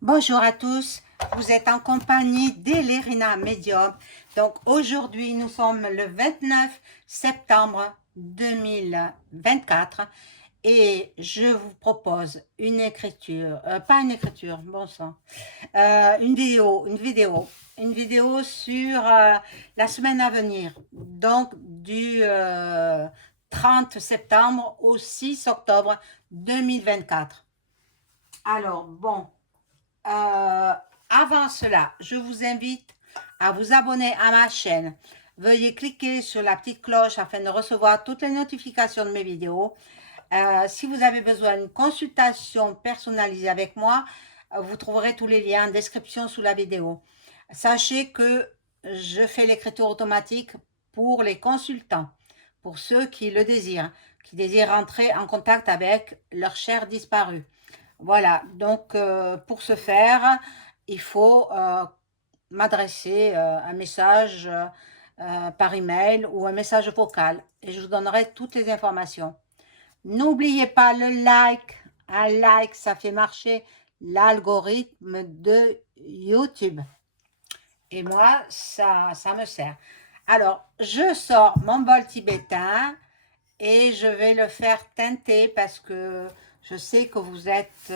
Bonjour à tous, vous êtes en compagnie d'Elerina Medium. Donc aujourd'hui, nous sommes le 29 septembre 2024 et je vous propose une écriture, pas une écriture, bon sang, une vidéo sur la semaine à venir, donc du 30 septembre au 6 octobre 2024. Alors, bon, euh, avant cela, je vous invite à vous abonner à ma chaîne. Veuillez cliquer sur la petite cloche afin de recevoir toutes les notifications de mes vidéos. Si vous avez besoin d'une consultation personnalisée avec moi, vous trouverez tous les liens en description sous la vidéo. Sachez que je fais l'écriture automatique pour les consultants, pour ceux qui désirent entrer en contact avec leur cher disparu. Voilà, donc pour ce faire, il faut m'adresser un message par email ou un message vocal et je vous donnerai toutes les informations. N'oubliez pas le like. Un like, ça fait marcher l'algorithme de YouTube. Et moi, ça me sert. Alors, je sors mon bol tibétain et je vais le faire teinter parce que je sais que vous êtes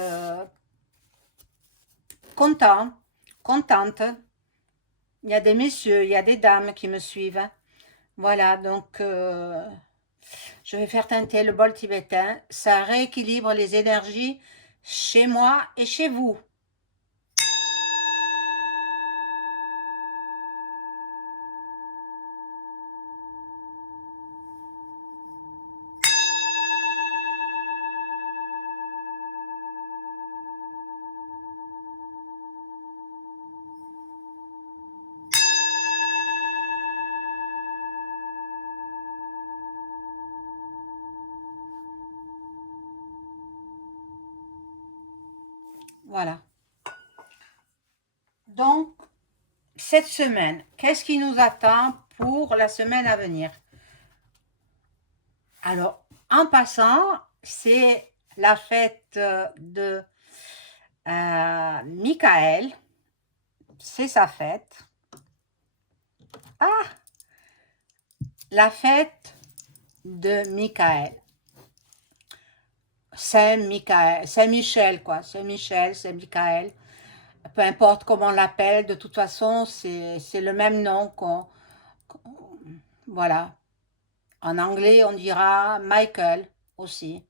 content, contente. Il y a des messieurs, il y a des dames qui me suivent. Voilà, donc je vais faire teinter le bol tibétain. Ça rééquilibre les énergies chez moi et chez vous. Voilà. Donc, cette semaine, qu'est-ce qui nous attend pour la semaine à venir? Alors, en passant, c'est la fête de Michael. C'est sa fête. Ah, la fête de Michael. Saint-Michael, Saint-Michel, quoi. Saint-Michel, Saint-Michael. Peu importe comment on l'appelle, de toute façon, c'est le même nom voilà. En anglais, on dira Michael aussi.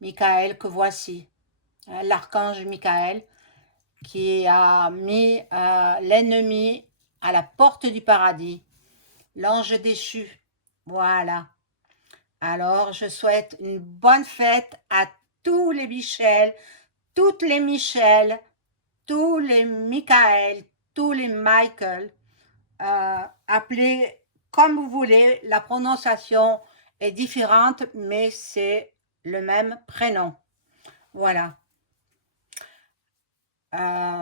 Michael que voici. L'archange Michael qui a mis l'ennemi à la porte du paradis. L'ange déchu. Voilà. Alors, je souhaite une bonne fête à tous les Michel, toutes les Michel, tous les Michael, tous les Michael. Appelez comme vous voulez, la prononciation est différente, mais c'est le même prénom. Voilà.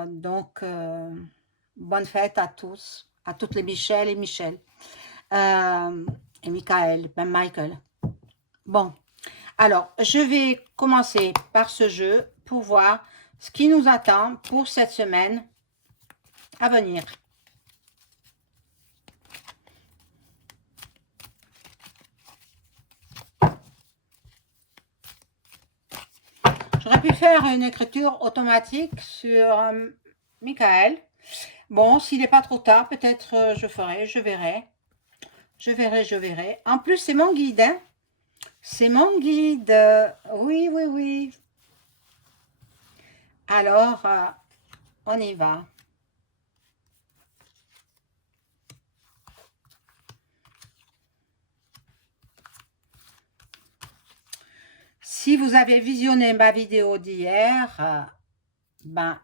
Donc, bonne fête à tous, à toutes les Michel et Michel. Et Michael, même Michael. Bon, alors, je vais commencer par ce jeu pour voir ce qui nous attend pour cette semaine à venir. J'aurais pu faire une écriture automatique sur Michael. Bon, s'il n'est pas trop tard, peut-être je ferai, je verrai. Je verrai, je verrai. En plus, c'est mon guide, hein. C'est mon guide. Oui, oui, oui. Alors, on y va. Si vous avez visionné ma vidéo d'hier, ben,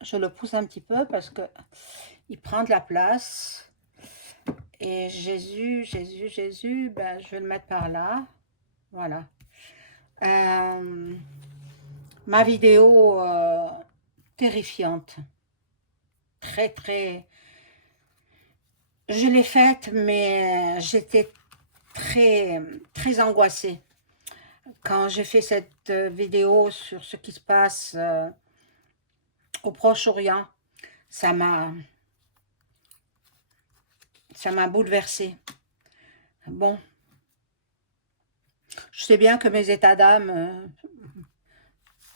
je le pousse un petit peu parce que il prend de la place. Et Jésus, Jésus, Jésus, ben, je vais le mettre par là. Voilà. Ma vidéo terrifiante. Très, très... Je l'ai faite, mais j'étais très, très angoissée. Quand j'ai fait cette vidéo sur ce qui se passe au Proche-Orient. Ça m'a bouleversée. Bon, je sais bien que mes états d'âme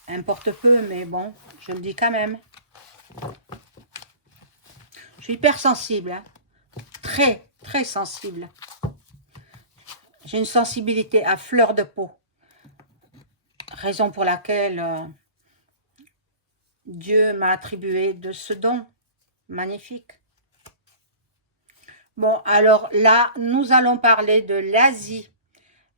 importent peu, mais bon, je le dis quand même. Je suis hypersensible, hein. Très, très sensible. J'ai une sensibilité à fleur de peau. Raison pour laquelle Dieu m'a attribué de ce don magnifique. Bon, alors là, nous allons parler de l'Asie.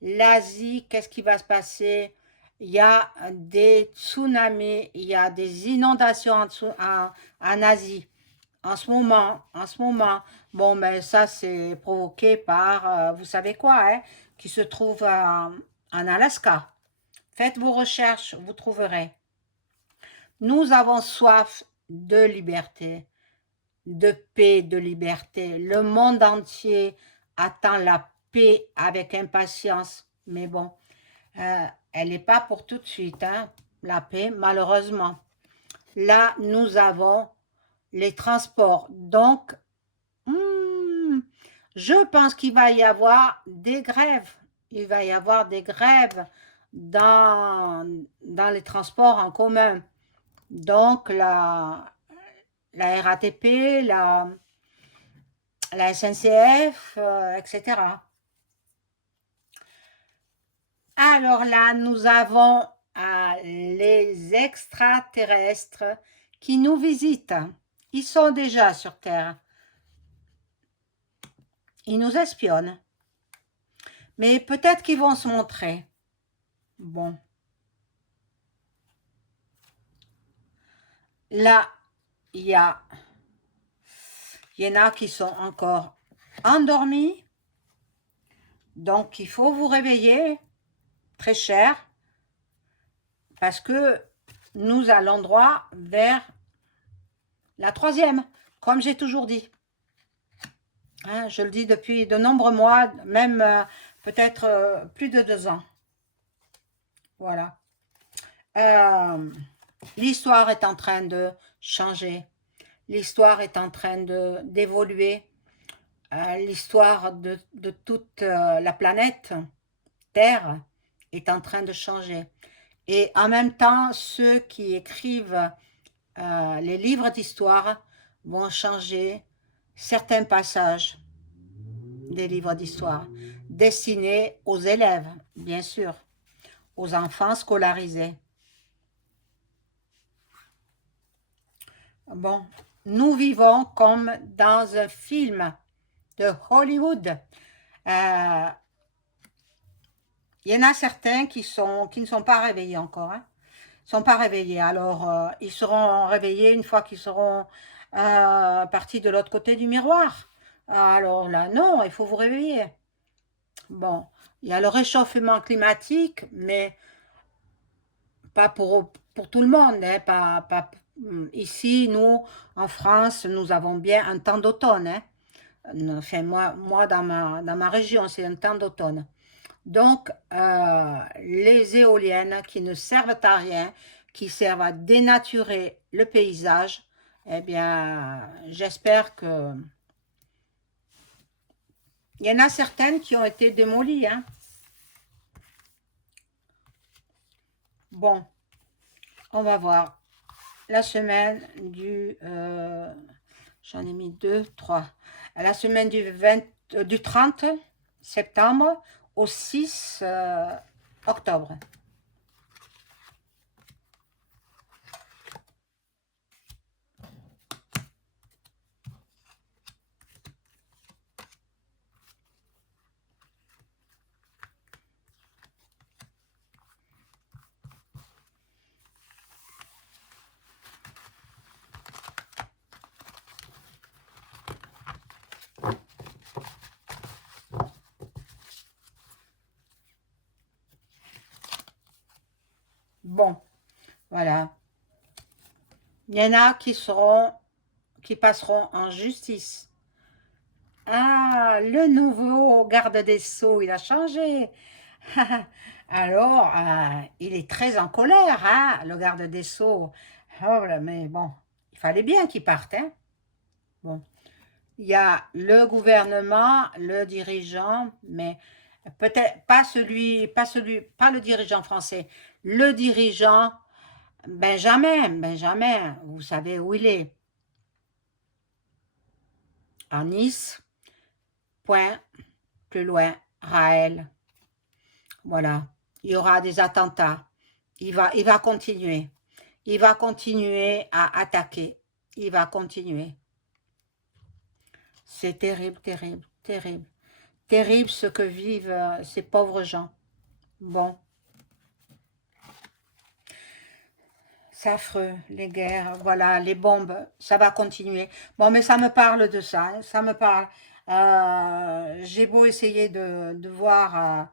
L'Asie, qu'est-ce qui va se passer? Il y a des tsunamis, il y a des inondations en Asie. En ce moment. Bon, mais ça, c'est provoqué par, vous savez quoi, hein, qui se trouve en Alaska. Faites vos recherches, vous trouverez. Nous avons soif de liberté, de paix, de liberté. Le monde entier attend la paix avec impatience. Mais bon, elle n'est pas pour tout de suite, hein, la paix, malheureusement. Là, nous avons les transports. Donc, je pense qu'il va y avoir des grèves. Il va y avoir des grèves dans les transports en commun. Donc, la RATP, la SNCF, etc. Alors là, nous avons les extraterrestres qui nous visitent. Ils sont déjà sur Terre. Ils nous espionnent. Mais peut-être qu'ils vont se montrer. Bon. Là, il y en a qui sont encore endormis. Donc, il faut vous réveiller, très cher, parce que nous allons droit vers la troisième, comme j'ai toujours dit. Hein, je le dis depuis de nombreux mois, même peut-être plus de 2 ans. Voilà. L'histoire est en train de changer. L'histoire est en train d'évoluer. L'histoire de toute la planète Terre est en train de changer. Et en même temps, ceux qui écrivent les livres d'histoire vont changer certains passages des livres d'histoire, destinés aux élèves, bien sûr, aux enfants scolarisés. Bon, nous vivons comme dans un film de Hollywood. Il y en a certains qui ne sont pas réveillés encore. Hein. Ils ne sont pas réveillés. Alors, ils seront réveillés une fois qu'ils seront partis de l'autre côté du miroir. Alors là, non, il faut vous réveiller. Bon, il y a le réchauffement climatique, mais pas pour tout le monde. Hein, pas, ici, nous, en France, nous avons bien un temps d'automne. Hein. Enfin, moi dans ma région, c'est un temps d'automne. Donc, les éoliennes qui ne servent à rien, qui servent à dénaturer le paysage, eh bien, j'espère que... Il y en a certaines qui ont été démolies. Hein. Bon, on va voir. La semaine du... j'en ai mis 2, 3. La semaine du 30 septembre au 6 octobre. Bon, voilà. Il y en a qui passeront en justice. Ah, le nouveau garde des Sceaux, il a changé. Alors, il est très en colère, hein, le garde des Sceaux. Oh là, mais bon, il fallait bien qu'ils partent, hein. Bon, il y a le gouvernement, le dirigeant, mais peut-être pas le dirigeant français, le dirigeant Benjamin, vous savez où il est, à Nice, point, plus loin, Raël. Voilà, il y aura des attentats. Il va continuer. Il va continuer à attaquer. Il va continuer. C'est terrible, terrible, terrible. Terrible ce que vivent ces pauvres gens. Bon, c'est affreux, les guerres, voilà, les bombes, ça va continuer. Bon, mais ça me parle de ça, hein, ça me parle. J'ai beau essayer de voir,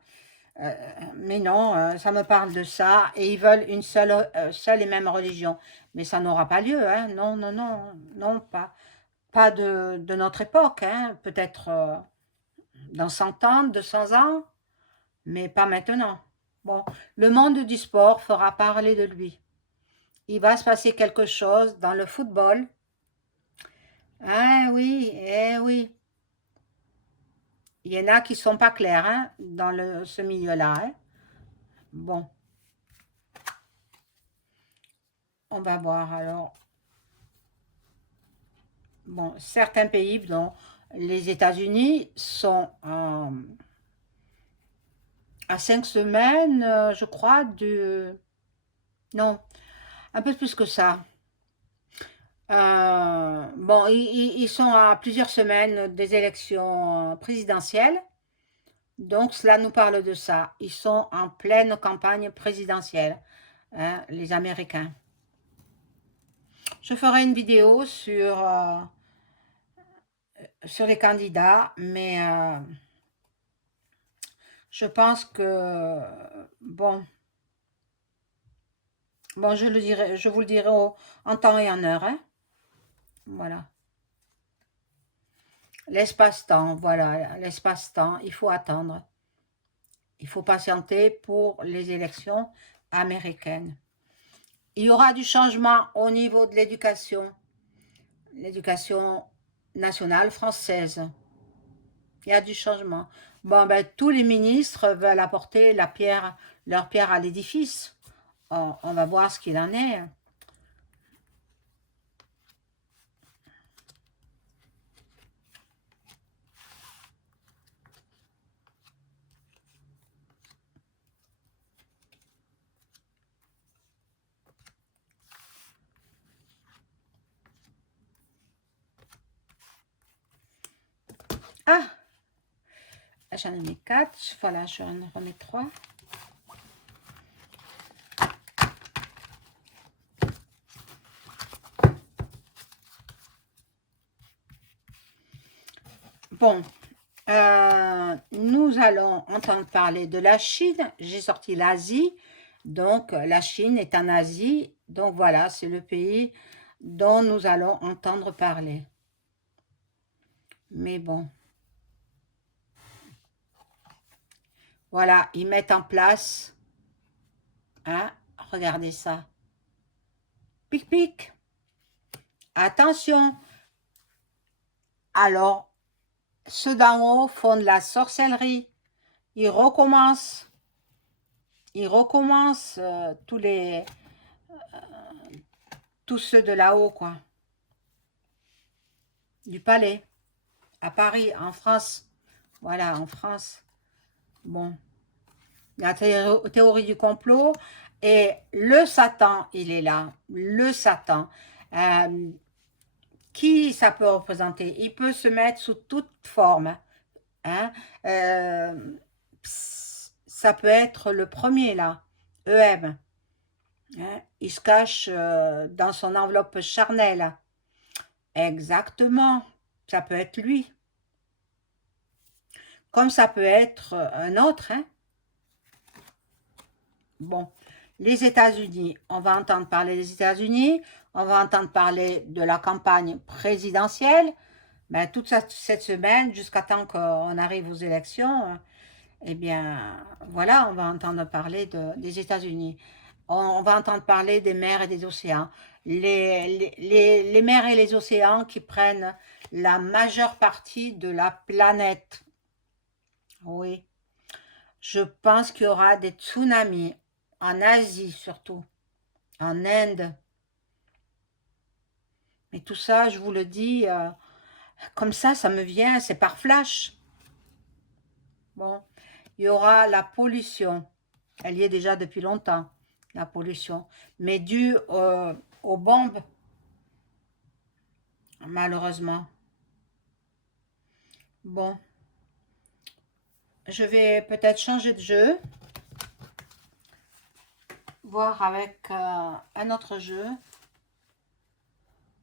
mais non, ça me parle de ça, et ils veulent une seule et même religion. Mais ça n'aura pas lieu, hein, non, non, non, non, pas de notre époque, hein, peut-être dans 100 ans, 200 ans, mais pas maintenant. Bon, le monde du sport fera parler de lui. Il va se passer quelque chose dans le football. Ah oui, eh oui. Il y en a qui sont pas clairs hein, dans ce milieu-là. Hein. Bon, on va voir alors. Bon, certains pays, dont les États-Unis, sont à 5 semaines, je crois, non, un peu plus que ça. Bon, ils sont à plusieurs semaines des élections présidentielles. Donc, cela nous parle de ça. Ils sont en pleine campagne présidentielle, hein, les Américains. Je ferai une vidéo sur les candidats, mais je pense que, bon, je vous le dirai en temps et en heure. Hein. Voilà. L'espace-temps, voilà, l'espace-temps, il faut attendre. Il faut patienter pour les élections américaines. Il y aura du changement au niveau de l'éducation nationale française. Il y a du changement. Bon, ben, tous les ministres veulent apporter leur pierre à l'édifice. On va voir ce qu'il en est. Ah, j'en ai mis 4. Voilà, je en remets 3. Bon, nous allons entendre parler de la Chine. J'ai sorti l'Asie. Donc, la Chine est en Asie. Donc, voilà, c'est le pays dont nous allons entendre parler. Mais bon, voilà, ils mettent en place, hein, regardez ça. Pic, pic. Attention. Alors, ceux d'en haut font de la sorcellerie. Ils recommencent. Ils recommencent tous ceux de là-haut, quoi. Du palais. À Paris, en France. Voilà, en France. Bon. La théorie du complot. Et le Satan, il est là. Le Satan. Qui ça peut représenter? Il peut se mettre sous toute forme. Hein? Ça peut être le premier, là. EM. Hein? Il se cache dans son enveloppe charnelle. Exactement. Ça peut être lui. Comme ça peut être un autre. Hein? Bon, les États-Unis, on va entendre parler des États-Unis, on va entendre parler de la campagne présidentielle. Ben, toute cette semaine, jusqu'à temps qu'on arrive aux élections, eh bien, voilà, on va entendre parler des États-Unis. On va entendre parler des mers et des océans. Les mers et les océans qui prennent la majeure partie de la planète. Oui, je pense qu'il y aura des tsunamis en Asie surtout, en Inde. Mais tout ça, je vous le dis, comme ça me vient, c'est par flash. Bon, il y aura la pollution. Elle y est déjà depuis longtemps, la pollution. Mais due aux bombes, malheureusement. Bon, je vais peut-être changer de jeu, voir avec un autre jeu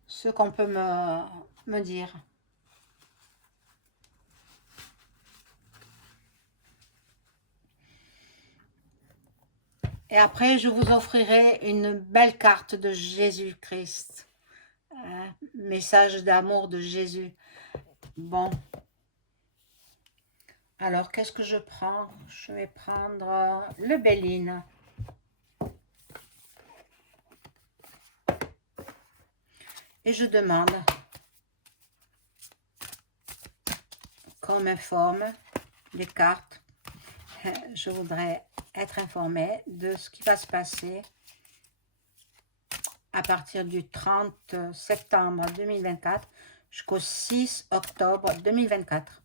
ce qu'on peut me dire. Et après, je vous offrirai une belle carte de Jésus-Christ. Hein, message d'amour de Jésus. Bon. Alors, qu'est-ce que je prends? Je vais prendre le Béline. Et je demande qu'on m'informe les cartes. Je voudrais être informée de ce qui va se passer à partir du 30 septembre 2024 jusqu'au 6 octobre 2024.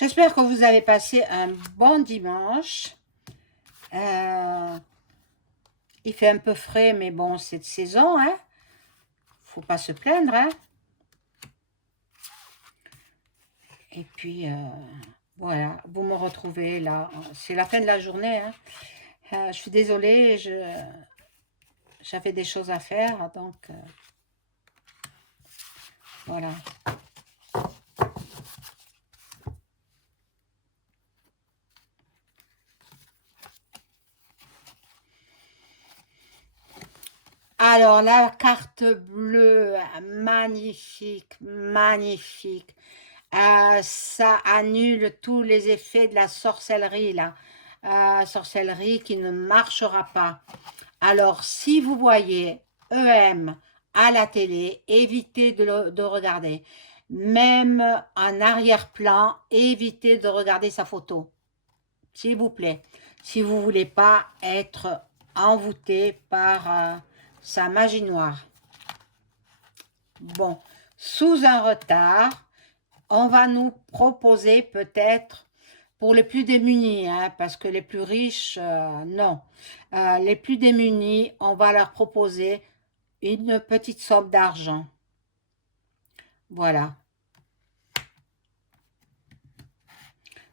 J'espère que vous avez passé un bon dimanche. Il fait un peu frais, mais bon, c'est de saison, hein. Faut pas se plaindre, hein. Et puis, voilà, vous me retrouvez là. C'est la fin de la journée, hein. Je suis désolée, j'avais des choses à faire, donc voilà. Alors, la carte bleue, magnifique, magnifique. Ça annule tous les effets de la sorcellerie, là. Sorcellerie qui ne marchera pas. Alors, si vous voyez EM à la télé, évitez de regarder. Même en arrière-plan, évitez de regarder sa photo. S'il vous plaît. Si vous ne voulez pas être envoûté par sa magie noire. Bon, sous un retard, on va nous proposer peut-être pour les plus démunis, hein, parce que les plus riches, non. Les plus démunis, on va leur proposer une petite somme d'argent. Voilà.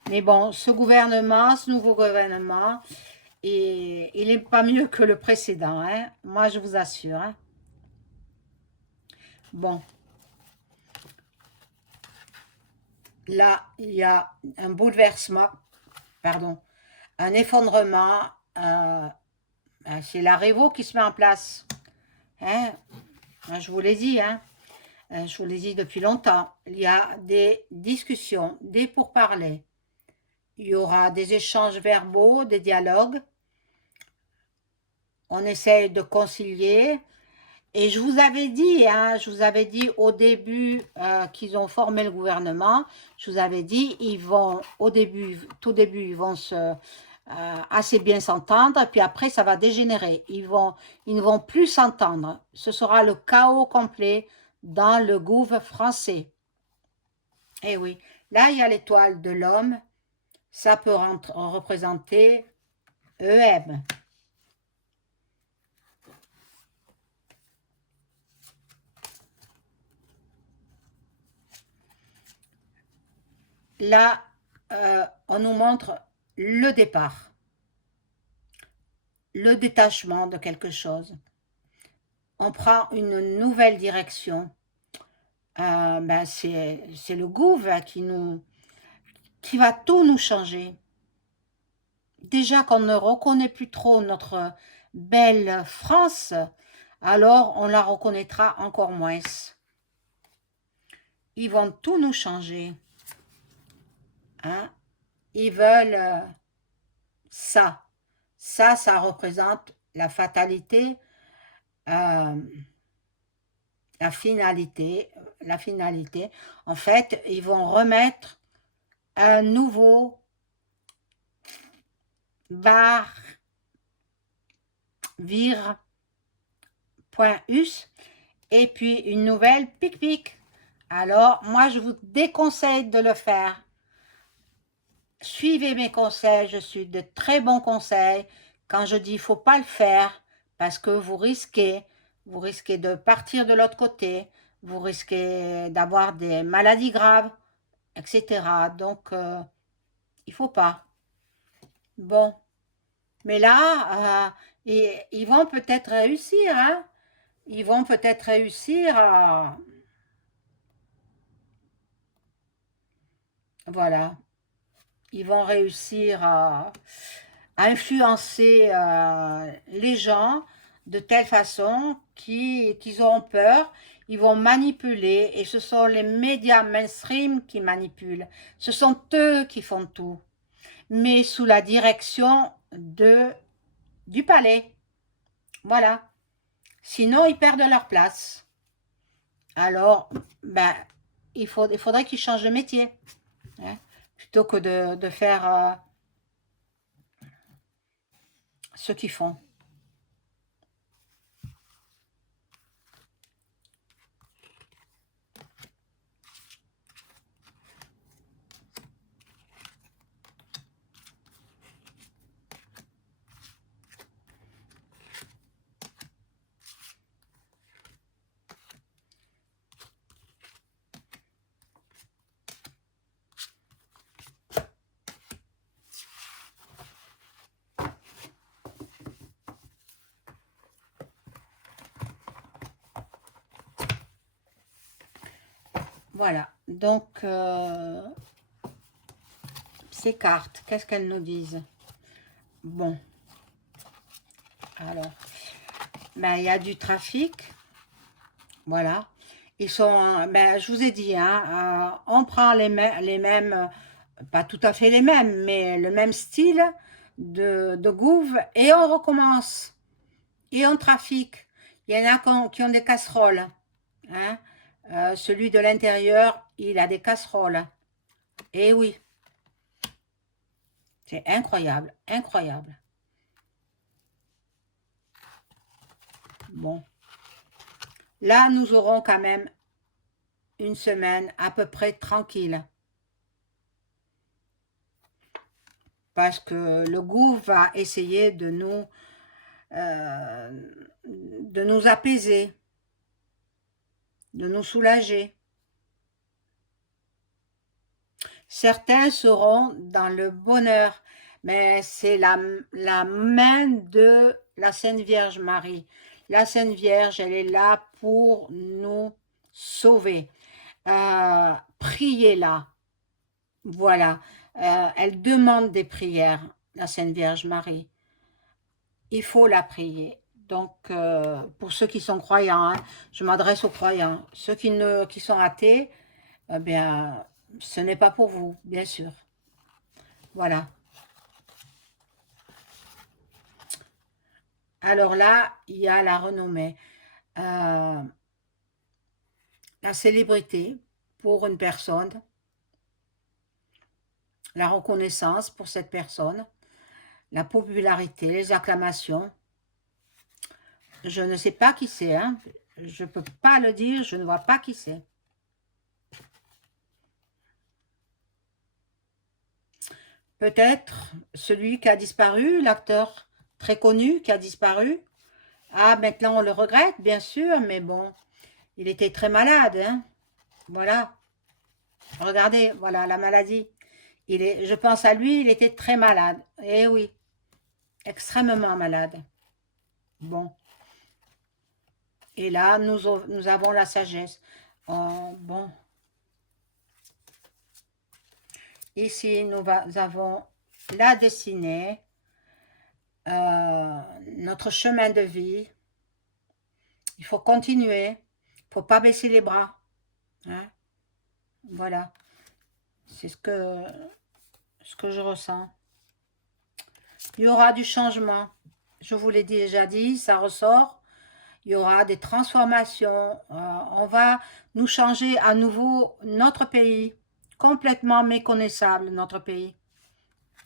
Mais bon, ce gouvernement, ce nouveau gouvernement, il n'est pas mieux que le précédent, hein. Moi, je vous assure. Hein. Bon. Là, il y a un bouleversement, pardon, un effondrement. C'est la Révo qui se met en place. Hein. Je vous l'ai dit, hein. Je vous l'ai dit depuis longtemps. Il y a des discussions, des pourparlers. Il y aura des échanges verbaux, des dialogues. On essaye de concilier. Et je vous avais dit, hein, je vous avais dit au début qu'ils ont formé le gouvernement, je vous avais dit, ils vont, tout début, ils vont assez bien s'entendre, puis après, ça va dégénérer. Ils ne vont plus s'entendre. Ce sera le chaos complet dans le gouvernement français. Eh oui, là, il y a l'étoile de l'homme, ça peut représenter EM. Là, on nous montre le départ. le détachement de quelque chose. On prend une nouvelle direction. Ben c'est le gouv qui va tout nous changer. Déjà qu'on ne reconnaît plus trop notre belle France, alors on la reconnaîtra encore moins. Ils vont tout nous changer. Hein? Ils veulent ça. Ça représente la fatalité, euh, la finalité. La finalité. En fait, ils vont remettre un nouveau var, vir, point us, et puis une nouvelle pic-pic. Alors, moi, je vous déconseille de le faire. Suivez mes conseils, je suis de très bons conseils. Quand je dis il ne faut pas le faire, parce que vous risquez de partir de l'autre côté, vous risquez d'avoir des maladies graves, etc. Donc, il ne faut pas. Bon, mais là, ils vont peut-être réussir, hein? Ils vont peut-être réussir à... Voilà, ils vont réussir à influencer les gens de telle façon qu'ils auront peur, ils vont manipuler, et ce sont les médias mainstream qui manipulent. Ce sont eux qui font tout, mais sous la direction du palais. Voilà. Sinon, ils perdent leur place. Alors, ben, il faudrait qu'ils changent de métier, hein, plutôt que de faire ce qu'ils font. Voilà, donc ces cartes, qu'est-ce qu'elles nous disent? Bon, alors, ben, il y a du trafic, voilà. Ils sont, ben, je vous ai dit, hein, on prend les mêmes, pas tout à fait les mêmes, mais le même style de gouv et on recommence. Et on trafique. Il y en a qui ont des casseroles, hein. Celui de l'intérieur, il a des casseroles. Et oui, c'est incroyable, incroyable. Bon, là, nous aurons quand même une semaine à peu près tranquille. Parce que le goût va essayer de nous apaiser, de nous soulager. Certains seront dans le bonheur, mais c'est la main de la Sainte Vierge Marie. La Sainte Vierge, elle est là pour nous sauver. Priez-la. Voilà. Elle demande des prières, la Sainte Vierge Marie. Il faut la prier. Donc, pour ceux qui sont croyants, hein, je m'adresse aux croyants. Ceux qui sont athées, eh bien, ce n'est pas pour vous, bien sûr. Voilà. Alors là, il y a la renommée. La célébrité pour une personne, la reconnaissance pour cette personne, la popularité, les acclamations. Je ne sais pas qui c'est, hein. Je ne peux pas le dire, je ne vois pas qui c'est. Peut-être celui qui a disparu, l'acteur très connu qui a disparu. Ah, maintenant on le regrette, bien sûr, mais bon, il était très malade, hein. Voilà, regardez, voilà la maladie. Je pense à lui, il était très malade. Eh oui, extrêmement malade. Bon, et là, nous avons la sagesse. Bon, ici, nous avons la destinée, notre chemin de vie. Il faut continuer, il ne faut pas baisser les bras. Hein? Voilà, c'est ce que je ressens. Il y aura du changement. Je vous l'ai déjà dit, ça ressort. Il y aura des transformations. On va nous changer à nouveau notre pays. Complètement méconnaissable, notre pays.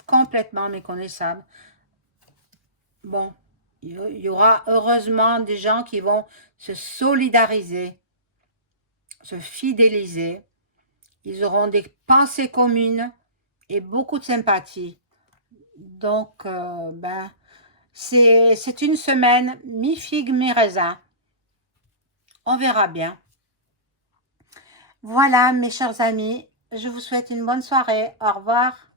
Complètement méconnaissable. Bon, il y aura heureusement des gens qui vont se solidariser, se fidéliser. Ils auront des pensées communes et beaucoup de sympathie. Donc, ben, c'est une semaine mi-figue, mi-raisin. On verra bien. Voilà, mes chers amis, je vous souhaite une bonne soirée. Au revoir.